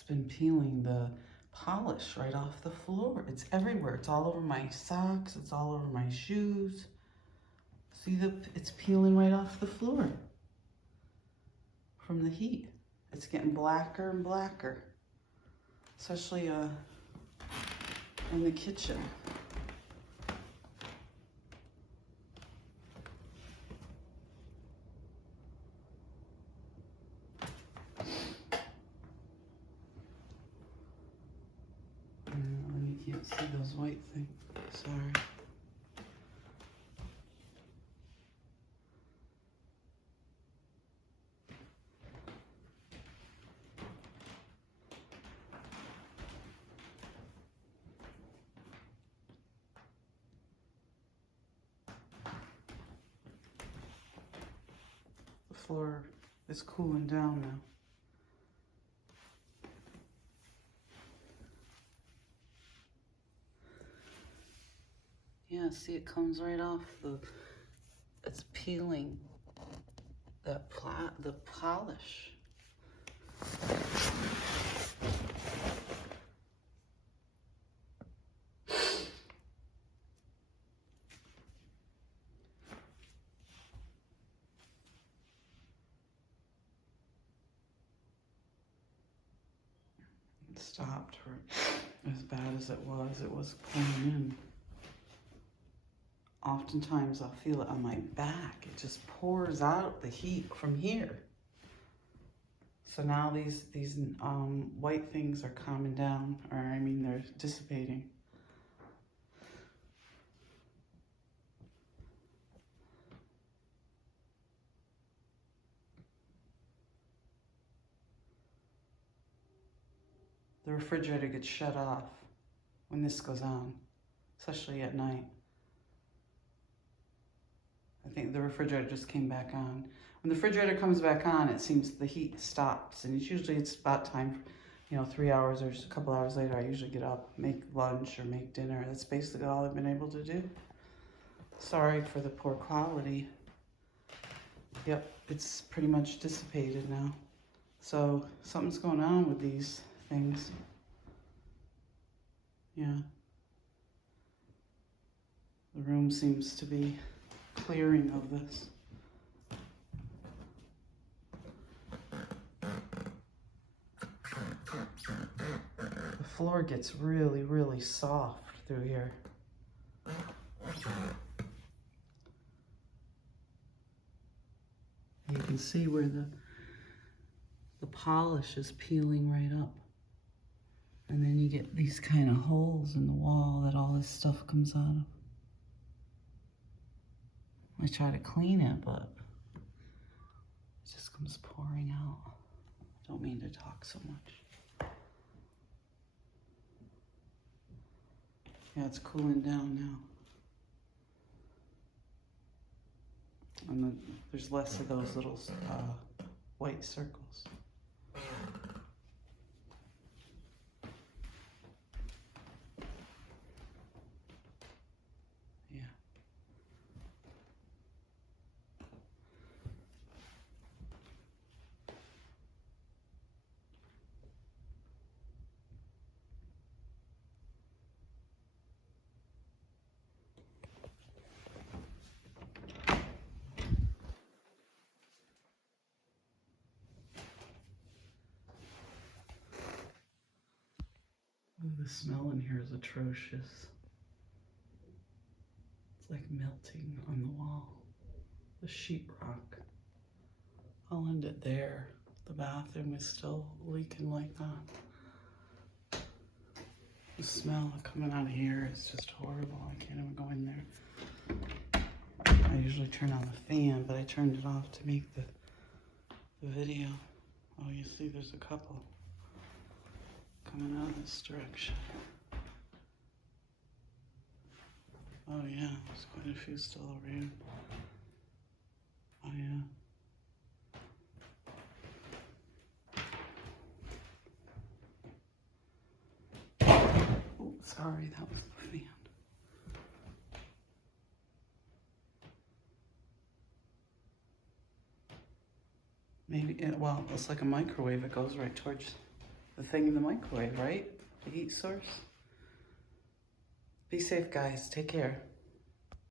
It's been peeling the polish right off the floor. It's everywhere. It's all over my socks. It's all over my shoes. See, it's peeling right off the floor from the heat. It's getting blacker and blacker, especially in the kitchen. You can't see those white things. Sorry. The floor is cooling down now. Yeah, see, it comes right off it's peeling the polish. It stopped for as bad as it was pouring in. Oftentimes I'll feel it on my back. It just pours out the heat from here. So now these white things are calming down, or I mean they're dissipating. The refrigerator gets shut off when this goes on, especially at night. I think the refrigerator just came back on. When the refrigerator comes back on, it seems the heat stops, and it's about time, 3 hours or a couple hours later, I usually get up, make lunch or make dinner. That's basically all I've been able to do. Sorry for the poor quality. Yep, it's pretty much dissipated now. So something's going on with these things. Yeah. The room seems to be clearing of this. The floor gets really, really soft through here. You can see where the polish is peeling right up. And then you get these kind of holes in the wall that all this stuff comes out of. I try to clean it, but it just comes pouring out. Don't mean to talk so much. Yeah, it's cooling down now. And there's less of those little white circles. Yeah. Ooh, the smell in here is atrocious. It's like melting on the wall. The sheetrock. I'll end it there. The bathroom is still leaking like that. The smell coming out of here is just horrible. I can't even go in there. I usually turn on the fan, but I turned it off to make the video. Oh, you see there's a couple coming out this direction. Oh yeah, there's quite a few still over here. Oh yeah. Oh, sorry, that was the fan. Maybe, well, it's like a microwave. It goes right towards the thing in the microwave, right? The heat source. Be safe, guys. Take care.